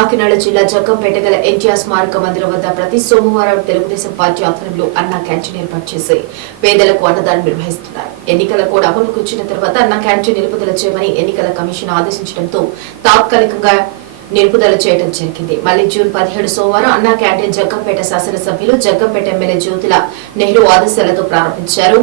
కాకినాడ జిల్లా జగ్గంపేట గల ఎన్టీఆర్ స్మారక మందిరం వద్ద ప్రతి సోమవారం తెలుగుదేశం పార్టీ ఆధ్వర్యంలో అన్న క్యాంటీన్ ఏర్పాటు చేసి పేదలకు అన్నదానం నిర్వహిస్తున్నారు. ఎన్నికల కోడ్ అమలుకు వచ్చిన తర్వాత అన్న క్యాంటీన్ నిలుపుదల చేయమని ఎన్నికల కమిషన్ ఆదేశించడంతో తాత్కాలికంగా నిలుపుదల చేయడం జరిగింది. మళ్లీ జూన్ 17 సోమవారం అన్నా క్యాంటీన్ జగ్గంపేట శాసనసభ్యులు జగ్గంపేట ఎమ్మెల్యే జ్యోతుల నెహ్రూ ఆదేశాలతో ప్రారంభించారు.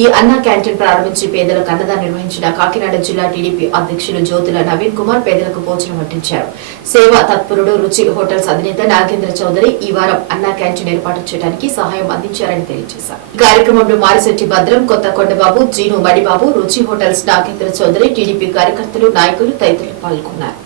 ఈ అన్నా క్యాంటీన్ ప్రారంభించి పేదలకు అన్నదానం నిర్వహించిన కాకినాడ జిల్లా టీడీపీ అధ్యక్షులు జ్యోతుల నవీన్ కుమార్ పేదలకు భోజనం వడ్డించారు. సేవా తత్పరుడు రుచి హోటల్స్ అధినేత నాగేంద్ర చౌదరి ఈ వారం అన్నా క్యాంటీన్ ఏర్పాటు చేయడానికి సహాయం అందించారని తెలియజేశారు. కార్యక్రమంలో మారిశెట్టి భద్రం, కొత్త కొండబాబు, జీను మడిబాబు, రుచి హోటల్స్ నాగేంద్ర చౌదరి, టీడీపీ కార్యకర్తలు, నాయకులు తదితరులు పాల్గొన్నారు.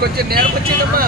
కొంచెం నేర్పొచ్చిందమ్మా.